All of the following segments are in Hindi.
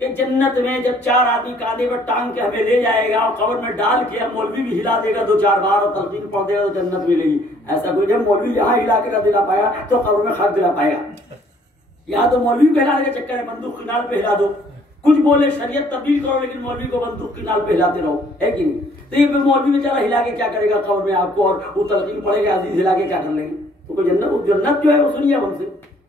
कि जन्नत में जब 4 आदमी कांधे पर टांग के हमें ले जाएगा और कब्र में डाल के अब मौलवी भी हिला देगा 2-4 बार और तलकीन पढ़ देगा तो जन्नत मिलेगी। ऐसा कोई जब मौलवी यहाँ हिला के ना दिला पाया तो कब्र में खाक दिला पाएगा। यहाँ तो मौलवी को हिलाने के चक्कर में बंदूक किनाल पे हिला दो, कुछ बोले शरीयत तब्दील करो लेकिन मौलवी को बंदूक किनाल पे हिलाते रहो, है कि नहीं? तो ये मौलवी बेचारा हिला के क्या करेगा कब्र में आपको, और वो तलकीन पड़ेगा अजीज हिला के क्या कर लेंगे? तो कोई जन्नत जो है वो सुनिए हमसे,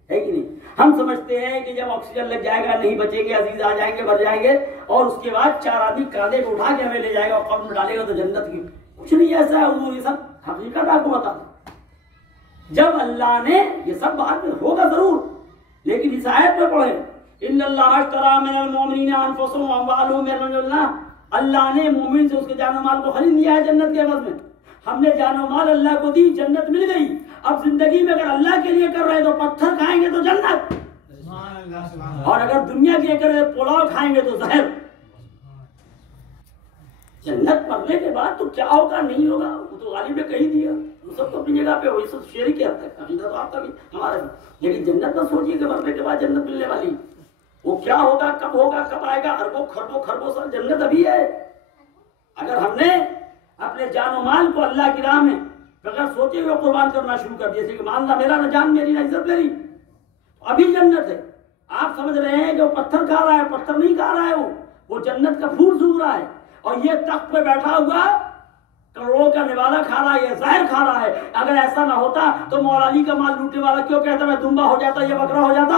है कि नहीं? हम समझते हैं कि जब ऑक्सीजन लग जाएगा नहीं बचेंगे, अजीज आ जाएंगे, मर जाएंगे और उसके बाद 4 आदमी कांधे को उठा के हमें ले जाएगा और कब्र में डालेगा तो जन्नत की। कुछ नहीं ऐसा है, ये सब हकीकत आपको बता दें। जब अल्लाह ने ये सब बात होगा जरूर, लेकिन इस आयत में पढ़े अल्लाह ने मोमिन से उसके जानो माल को खरीद लिया है जन्नत के एवज में। हमने जानो माल अल्लाह को दी, जन्नत मिल गई। अब जिंदगी में अगर अल्लाह के लिए कर रहे हैं तो पत्थर खाएंगे तो जन्नत, और अगर दुनिया के लिए कर रहे पुलाव खाएंगे तो जहर। जन्नत मरने के बाद तो क्या होगा नहीं होगा वो तो गालिब ने कही दिया, वो सब तो अपनी जगह पे वही सब शेर ही कहता है, अकीदा तो आपका भी हमारा भी। लेकिन जन्नत में सोचिए कि मरने के बाद जन्नत मिलने वाली, वो क्या होगा, कब आएगा, अरबों खरबों साल जन्नत अभी है। अगर हमने अपने जानो माल को अल्लाह की राह में अगर सोचे हुए कुर्बान करना शुरू कर दिया, जैसे कि मानना मेरा न जान मेरी न इज्जत मेरी, तो अभी जन्नत है। आप समझ रहे हैं जो पत्थर खा रहा है, पत्थर नहीं खा रहा है, वो जन्नत का फूल सूंघ रहा है, और ये तख्त पे बैठा हुआ करोड़ों का निवाला खा रहा है, ये जहर खा रहा है। अगर ऐसा ना होता तो मौला अली का माल लूटने वाला क्यों कहता मैं दुम्बा हो जाता, ये बकरा हो जाता,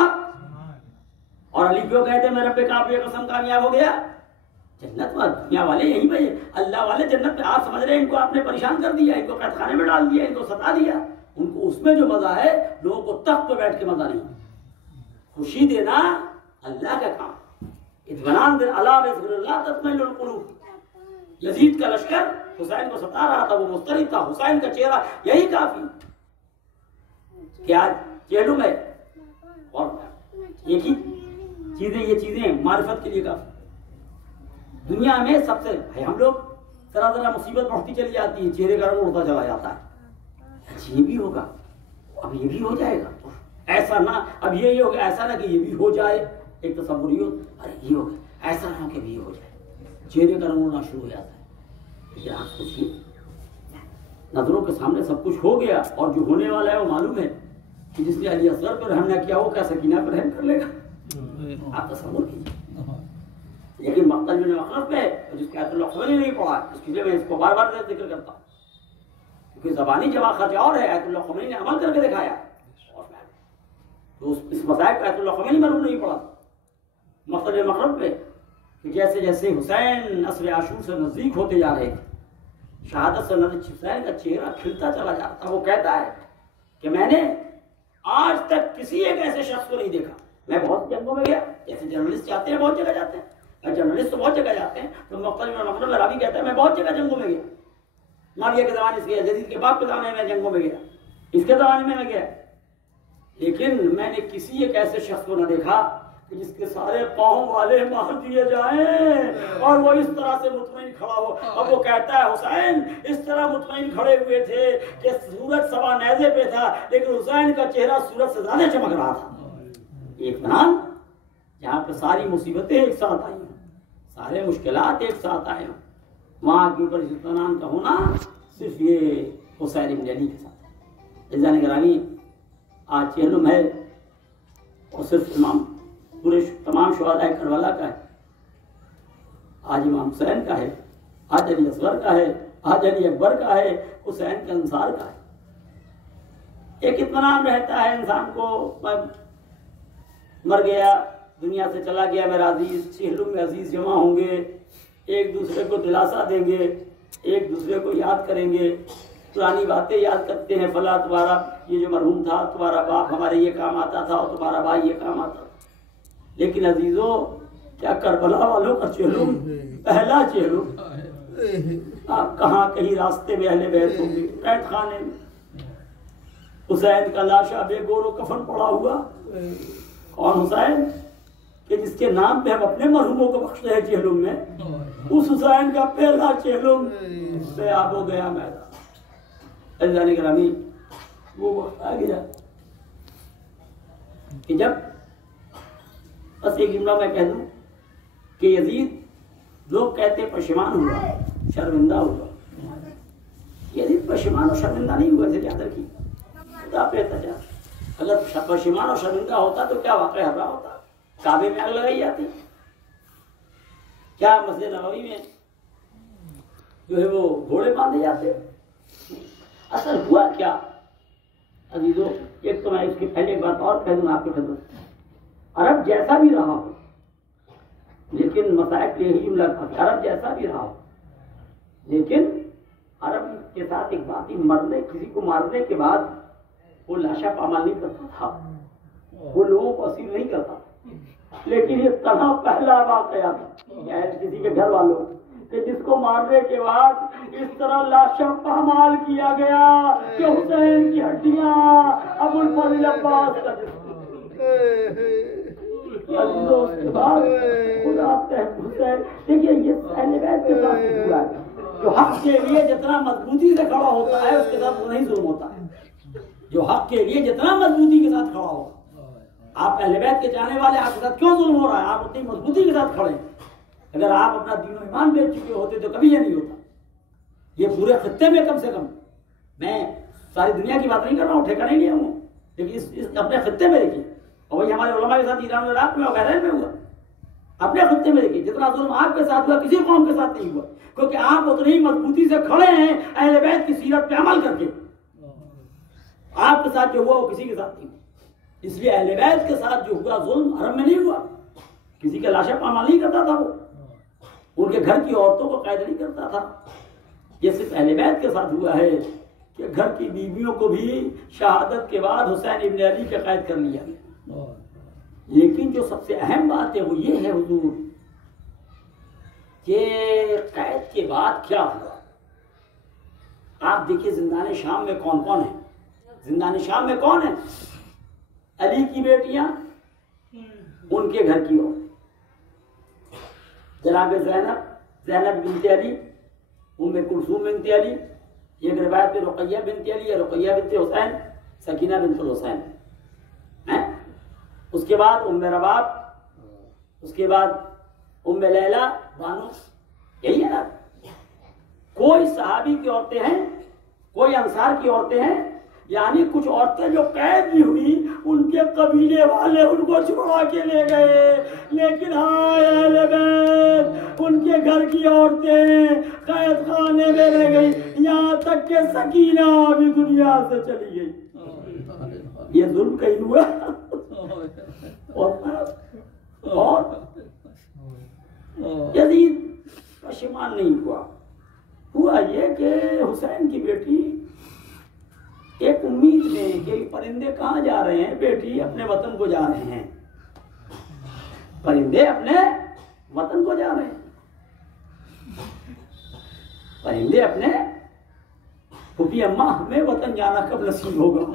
और अली क्यों कहते मेरे पे काफी कसम कामयाब हो गया। जन्नत वाले दुनिया वाले यही भाई अल्लाह वाले जन्नत में। आप समझ रहे हैं इनको आपने परेशान कर दिया, इनको कैदखाने में डाल दिया, इनको सता दिया। उनको उसमें जो मजा है लोगों को तख्त पे बैठ के मजा नहीं। खुशी देना अल्लाह का काम, इत्मीनान देना अल्लाह तत्मइनुल कुलूब। यजीद का लश्कर हुसैन को सता रहा था, वो मुस्तरिद था, हुसैन का चेहरा यही काफी। क्या चेहलुम है और एक ही चीजें, ये चीजें मारिफत के लिए काफी। दुनिया में सबसे भाई हम लोग जरा मुसीबत बढ़ती चली जाती है, चेहरे का रंग उड़ता चला जाता है। ये भी होगा, अब ये भी हो जाएगा, तो ऐसा ना अब ये हो गया, ऐसा ना कि ये भी हो जाए, एक तसव्वुर हो अरे ये हो गया, ऐसा ना हो कि भी हो जाए, चेहरे का रंग उड़ना शुरू हो जाता है। लेकिन आप सोचिए नजरों के सामने सब कुछ हो गया और जो होने वाला है वो मालूम है कि जिसने अली असगर पर रहम न किया वो क्या सकीना पर रहम कर लेगा। आप तसव्वुर कीजिए। लेकिन मक्तल बिन मखलफ में जिसके आयतुल्लाह ख़ुमैनी नहीं पढ़ा, इसके लिए मैं इसको बार बार जिक्र करता हूँ क्योंकि ज़बानी जवाब खर्च और है, आयतुल्लाह ख़ुमैनी ने अमल करके दिखाया। तो इस मसाइब को आयतुल्लाह ख़ुमैनी मरूम नहीं पढ़ा मक्तल बिन मखलफ पे कि जैसे जैसे हुसैन असर आशूर से नज़दीक होते जा रहे थे, शहादत से हुसैन का चेहरा खिलता चला जाता। वो कहता है कि मैंने आज तक किसी एक ऐसे शख्स को नहीं देखा। मैं बहुत जंगों में गया, जैसे जर्नलिस्ट जाते हैं बहुत जगह जाते हैं, जर्नलिस्ट तो बहुत जगह जाते हैं, तो मुख्तलिफ मखलूक रावी कहता है मैं बहुत जगह जंगों में गया, माविया के ज़माने से गया, जदीद के बाप के ज़माने में जंगों में गया, इसके ज़माने में मैं गया, लेकिन मैंने किसी एक ऐसे शख्स को न देखा कि जिसके सारे पाँव वाले मार दिए जाएं और वो इस तरह से मुतमईन खड़ा हो। अब वो कहता है हुसैन इस तरह मुतमईन खड़े हुए थे कि सूरज सवा नेज़े पे था, लेकिन हुसैन का चेहरा सूरज से ज्यादा चमक रहा था। एक नाम जहाँ पे सारी मुसीबतें एक साथ आई हों, सारे मुश्किलात एक साथ आए हों, वहाँ के ऊपर इत्मीनान का होना सिर्फ ये हुसैन इब्न अली के साथ। इज़ा निगरानी आज चेहलुम है और सिर्फ इमाम पूरे तमाम शुहदाए करबला का है, आज इमाम हुसैन का है, आज अली असगर का है, आज अली अकबर का है, हुसैन के अंसार का है। एक इत्मीनान रहता है इंसान को, मर गया दुनिया से चला गया मेरा अजीज, चेहलुम में अजीज जमा होंगे, एक दूसरे को दिलासा देंगे, एक दूसरे को याद करेंगे, पुरानी बातें याद करते हैं, फला तुम्हारा ये जो मरहूम था, तुम्हारा बाप हमारे ये काम आता था और तुम्हारा भाई ये काम आता था। लेकिन अजीजों क्या करबला वालों का चेहलुम पहला चेहलुम आप कहाँ कहीं रास्ते में अहले बैत होंगे, कैद खाने में हुसैन का लाशा बेगोरो कफन पड़ा हुआ। कौन हुसैन कि जिसके नाम पे हम अपने मरहूमों को बख्शते हैं चेहलुम में, उस हुसैन का पहला चेहलुम बेआब हो गया मैदान। जाने ग्रामी वो वक्त आ गया कि जब बस एक जुमला मैं कह दूं कि यजीद, लोग कहते पशेमान हुआ, शर्मिंदा हुआ। यजीद पशेमान और शर्मिंदा नहीं हुआ, इसे याद रखिए। अगर पशेमान और शर्मिंदा होता तो क्या वाकई हर्रा होता? काबे में आग लगाई जाती? क्या मस्जिद नबवी में जो है वो घोड़े बांधे जाते? असल हुआ क्या अजीजों, एक तो मैं इसके पहले एक बात और कह दूं आपके खिदमत, अरब जैसा भी रहा हो, लेकिन मसाइल के यही जुमला था, अरब जैसा भी रहा हो, लेकिन अरब के साथ एक बात ही, मरने किसी को मारने के बाद वो लाशा पामाल नहीं करता था, वो लोगों को असीर नहीं करता था। लेकिन ये तनहा पहला वाकया था किसी के घर वालों कि जिसको मारने के बाद इस तरह लाशा पामाल किया गया कि हुसैन की हड्डियां अबुल फजल अब्बास का उसके बाद खुदा हुसैन। देखिए ये अहले बैत के साथ जुड़ा है, जो हक के लिए जितना मजबूती से खड़ा होता है उसके साथ नहीं जुल्म होता है। जो हक के लिए जितना मजबूती के साथ खड़ा हो, आप अहले बैत के चाहने वाले, आपके साथ क्यों जुल्म हो रहा है? आप उतनी मजबूती के साथ खड़े। अगर आप अपना दीन और ईमान बेच चुके होते तो कभी ये नहीं होता। ये पूरे खत्ते में कम से कम, मैं सारी दुनिया की बात नहीं कर रहा हूँ, ठेका नहीं लिया हूँ, लेकिन इस अपने खत्ते में देखिए, और वही हमारे उलमा के साथ ईरान और इराक में और बहरीन में हुआ। अपने खत्ते में देखिए, जितना जुल्म आपके साथ हुआ किसी कौम के साथ नहीं हुआ, क्योंकि आप उतनी मजबूती से खड़े हैं अहले बैत की सीरत पे अमल करके। आपके साथ जो हुआ वो किसी के साथ नहीं, इसलिए अहले बैत के साथ जो हुआ जुल्म हरम में नहीं हुआ। किसी के लाशा पामाल नहीं करता था, वो उनके घर की औरतों को कैद नहीं करता था। ये सिर्फ अहले बैत के साथ हुआ है कि घर की बीवियों को भी शहादत के बाद हुसैन इब्न अली के कैद कर लिया गया। लेकिन जो सबसे अहम बात है वो ये है हुजूर कि कैद के बाद क्या हुआ। आप देखिए जिंदान शाम में कौन कौन है? जिंदान शाम में कौन है? अली की बेटियां, उनके घर की औरत, जनाब ज़ैनब बिनते अली, उम्मे कुलसूम बिनते अली, एक रिवायत में रुकैया बिनते अली या रुकैया बिनते हुसैन, सकीना बिनतुल हुसैन है। उसके बाद उम्मे रबाब, उसके बाद उम्मे लैला बानो, यही है ना। कोई सहाबी की औरतें हैं, कोई अंसार की औरतें हैं, यानी कुछ औरतें जो कैद भी हुई उनके कबीले वाले उनको छुड़ा के ले गए। लेकिन हाय अहले बैत, उनके घर की औरतें कैद खाने में रह गई, यहाँ तक के सकीना भी दुनिया से चली गई। ये जुल्म कहीं हुआ? और यजीद पशेमान नहीं हुआ ये कि हुसैन की बेटी एक उम्मीद में कि परिंदे कहाँ जा रहे हैं, बेटी अपने वतन को जा रहे हैं, परिंदे अपने वतन को जा रहे हैं, परिंदे अपने फूफी अम्मा हमें वतन जाना कब नसीब होगा।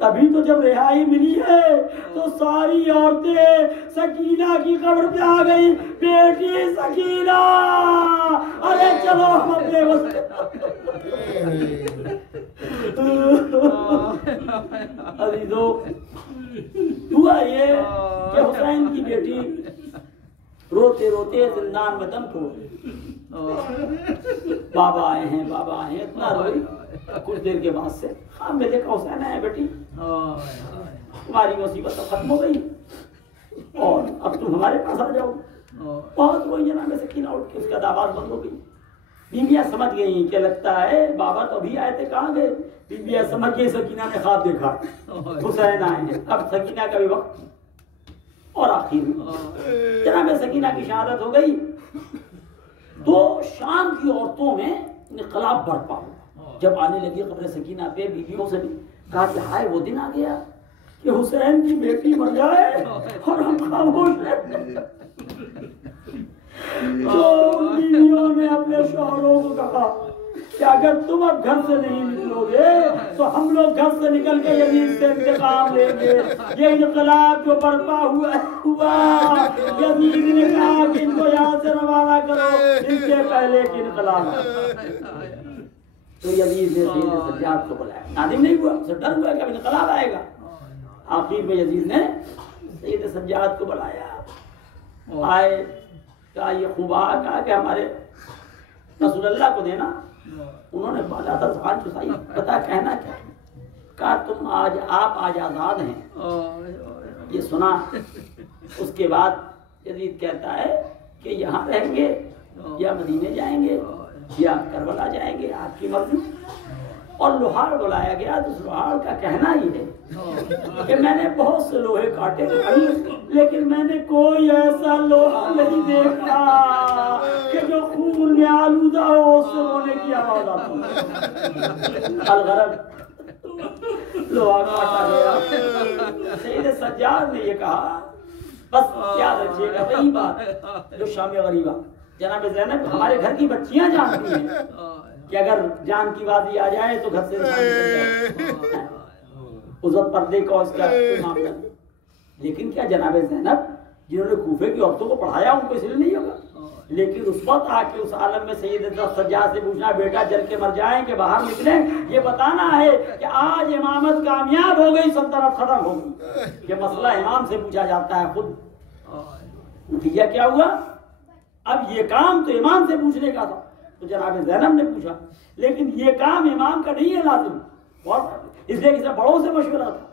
तभी तो जब रिहाई मिली है तो सारी औरतें सकीना की कब्र पे आ गई, बेटी सकीना, अरे चलो हम अपने अजीजों। हुआ ये कि हुसैन की बेटी रोते रोते जिंदान में दम तोड़ गई। बाबा आए हैं, बाबा आए हैं, इतना रोई। कुछ देर के बाद से हाँ मैं देखा हुसैन आया, बेटी तुम्हारी मुसीबत तो खत्म हो गई और अब तुम हमारे पास आ जाओ। बहुत रोई जनाब सकीना, उठ के उसका आवाज बंद हो गई। बीबियां समझ गई कि लगता है बाबा तो अभी आए थे, कहाँ गए? बीबियां समझ गई सकीना ने ख्वाब देखा, हुसैन आए हैं। अब सकीना का भी वक्त और आखिर में जनाब सकीना की शहादत हो गई तो शाम की औरतों में इनकलाब बरपा हुआ। जब आने लगी कब्र सकीना पे, बीवियों से भी कहा कि हाय वो दिन आ गया कि हुसैन की बेटी मर जाए और हम खामोश हैं। तो बीवियों ने अपने शौहरों को कहा कि अगर तुम अब घर से नहीं निकलोगे तो हम लोग घर से निकल के यजीद से इंतकाम लेंगे। ये इनकलाब जो बर्पा हुआ यजीद ने कहा कि इनको यहाँ से रवाना करो, इसके पहले की इनकलाब। तो यजीद ने सज्जाद को बुलाया, नादिम नहीं हुआ, उसे डर हुआ कि अब इनकलाब आएगा। आखिर में यजीद ने सैयद सज्जाद को बुलाया, आए कहा ये खुबा कहा कि हमारे रसूलुल्लाह को देना। उन्होंने बोला था जुबान चुसाई, पता कहना क्या? कहा तुम आज आप आज आजाद हैं। ये सुना। उसके बाद यजीद कहता है कि यहाँ रहेंगे या मदीने जाएंगे या करबला जाएंगे, आपकी मर्जी। और लोहार बुलाया गया तो उस लोहार का कहना ही है कि मैंने बहुत से लोहे काटे लेकिन मैंने कोई ऐसा लोहा नहीं देखा कि जो खून में आलूदा हो उससे रोने की आवाज आती। अलगरब लोहा काटा गया। सैयद सज्जाद ने ये कहा, बस याद रखिएगा वही बात जो शाम गरीबा जनाब ज़ैनब हमारे घर की बच्चियां जानती हैं कि अगर जान की बाजी आ जाए तो घर से उज़्ज़त पर्दे का उसका मामला। लेकिन क्या जनाब ज़ैनब जिन्होंने कूफे की औरतों को पढ़ाया उनको इसलिए नहीं होगा? लेकिन उस वक्त आके उस आलम में सैयद सज्जाद से पूछना, बेटा जल के मर जाएं कि बाहर निकले, ये बताना है कि आज इमामत कामयाब हो गई, सल्तनत खत्म हो गई। ये मसला इमाम से पूछा जाता है खुद। नतीजा क्या हुआ? अब ये काम तो इमाम से पूछने का था तो जनाब ज़ैनब ने पूछा, लेकिन ये काम इमाम का नहीं है लाजिम, इसलिए किसी बड़ों से मशवरा था।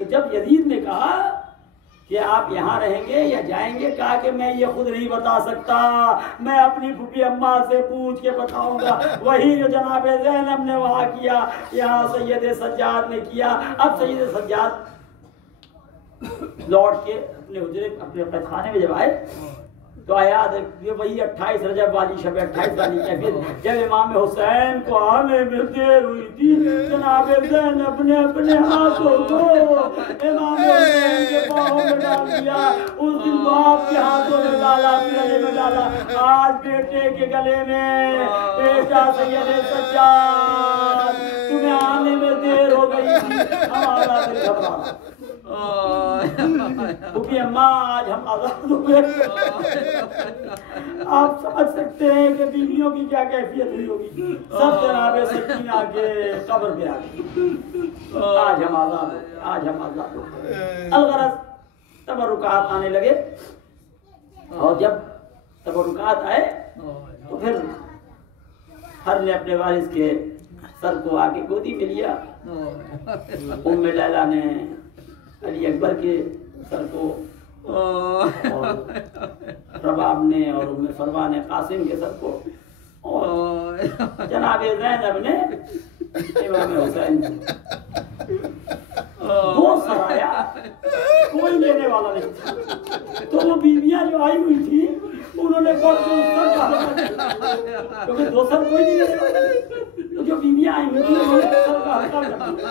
तो जब यजीद ने कहा कि आप यहाँ रहेंगे या जाएंगे, कहा कि मैं ये खुद नहीं बता सकता, मैं अपनी फूफी अम्मा से पूछ के बताऊंगा। वही जो जनाब ज़ैनब ने वहाँ किया, यहाँ सैयद सज्जाद ने किया। अब सैयद सज्जाद लौट के अपने हुजरे अपने खाने में जब आए तो याद ये वही 28 रजब वाली शब 28 वाली कैफियत, जब इमाम हुसैन को आने में देर हुई थी, जनाब ज़ैनब ने अपने हाथों को इमाम हुसैन के बाहों में डाल दिया। उस दिन बाप के हाथों में डाला, गले में डाला, आज बेटे के गले में। बेटा सैयद सज्जाद तुम्हें आने में देर हो गई थी, हमारा दिल घबरा। अम्मा आज हम आजाद हुए। आप समझ सकते हैं कि बीवियों की क्या कैफियत हुई होगी। सब जनाबे सकीना के कब्र पे आ गए। आज हम आजाद हो, आज हम आजाद हो। अलगरज तबरुकात आने लगे और जब तबरुकात आए तो फिर हर ने अपने वारिस के सर को आके गोदी में लिया। उम्मे लैला ने अली अकबर के सर को और रबाब ने और उम्मे फरवा ने कासिम के सर को और जनाब ज़ैनब ने इमाम हुसैन दो सराया, कोई लेने वाला नहीं था। तो वो बीवियां जो आई हुई थी उन्होंने क्योंकि दो सर कोई नहीं लेने वाला, तो जो बीवियां आई हुई थी उन्होंने सर का हल्का कर दिया,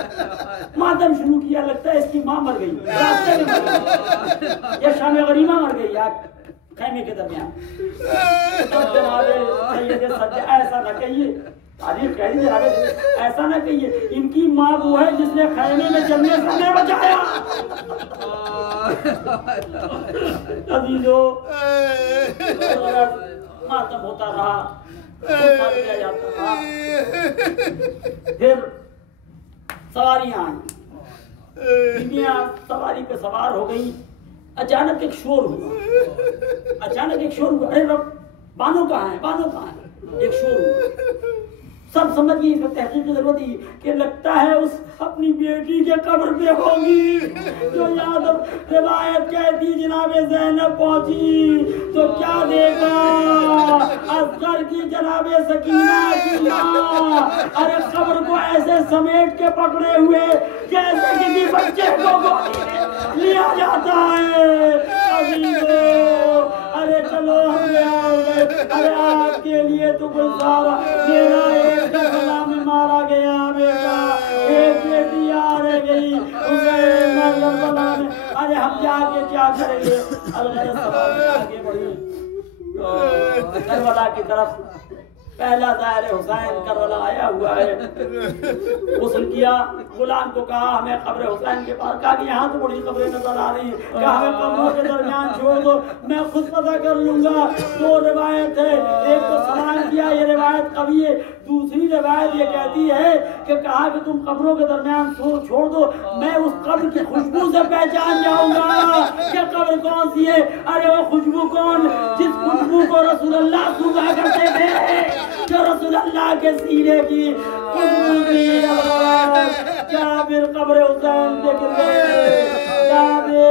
मातम शुरू किया। लगता है इसकी माँ मर गई, रास्ते में मर गई, या शाम गरीमा मर गई यार खैमे के दरमियान। ऐसा न कहिए, तारीफ कह दी जनाब, ऐसा ना कहिए इनकी माँ वो है जिसने खैमे में जलने से नहीं बचाया। अजीजों मातम होता रहा, किया जाता था। फिर सवारियां आई, बीवियां सवारी पे सवार हो गई। अचानक एक शोर हुआ, अचानक एक शोर हुआ, अरे रब बानो कहाँ है, बानो कहाँ है? एक शोर हुआ, सब समझ गई इसमें तहकीक की जरूरत ही कि लगता है उस अपनी बेटी के कब्र पे होगी। जो याद रिवायत कहती जनाब ज़ैनब पहुंची तो क्या देखा, असगर की जनाब सकीना की मां अरे कब्र को ऐसे समेट के पकड़े हुए जैसे किसी बच्चे को गोदी में लिया जाता है। अरे चलो हम हो गए, अरे आपके लिए तो गुजारा, मेरा एक सलाम में मारा गया बेटा, एक बेटी आ रह गई हुसैन में, अरे हम जाके क्या करेंगे। आगे बढ़ी करबला की तरफ, पहला दायरे हुसैन करबला आया हुआ है। गुस्ल किया, गुलाम को कहा हमें कब्र हुसैन के पास, कहा कि यहाँ तो बड़ी कब्रें नजर आ रही है, कहा हमें कब्रों के दरमियान छोड़ दो, मैं खुद पता कर लूंगा। दो रिवायत है, एक तो सलाम किया, ये रिवायत कभी है, दूसरी रिवायत ये कहती है कि कहा कि तुम कब्रों के दरमियान छोड़ दो, मैं उस कब्र की खुशबू से पहचान जाऊंगा कि कब्र कौन सी है। अरे वो खुशबू कौन, जिस खुशबू को रसूलुल्लाह सूंघा करते थे, जो रसूलुल्लाह के सीने की खुशबू थी। जाबिर कब्र हुसैन पे गिर गए। जाबिर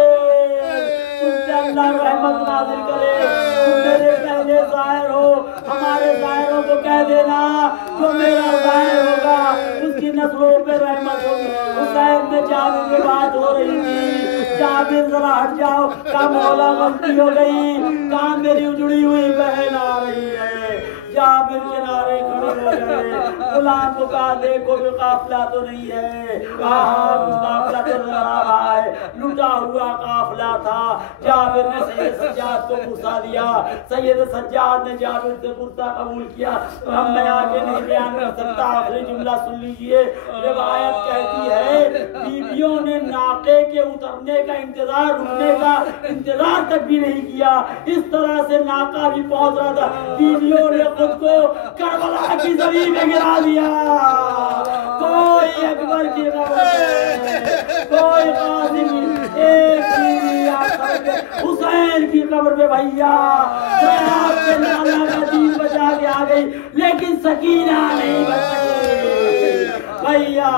तुम पे अल्लाह रहमत नाज़िल करे, तुम मेरे पहले ज़ाहिर हो, हमारे ज़ाहिरों को कह देना जो मेरा ज़ाहिर होगा उसकी नस्लों पे रहमत होगी। हुसैन में जाबिर की बात हो रही थी। जाबिर जरा हट जाओ, क्या मौला गलती हो गई, कहाँ मेरी उजड़ी हुई बहन आ रही है। जाबिर किनारे खड़े हो गए। गुलाम को कहा देखो कि काफिला तो नहीं है। काफिला तो नजर आ रहा है, लुटा हुआ काफिला था। जाबिर ने सैयद सज्जाद को गुस्सा दिया। सैयद सज्जाद ने जाबिर से गुस्सा कबूल किया। हम मैं आगे नहीं बयान कर सकता, आखिरी जुमला सुन लीजिए। रिवायत कहती है बीवियों ने नाके के उतरने का इंतजार, रुकने का इंतजार तक भी नहीं किया। इस तरह से नाका भी पहुंच रहा था, बीवियों ने खुद को करबला की जमीन में गिरा दिया। कोई अकबर की कब्र, कोई कासिम, एक बीवी हुसैन की कब्र पे भैया आपके नाना का दीन बचा के आ गई, लेकिन सकीना नहीं बच सकी भैया।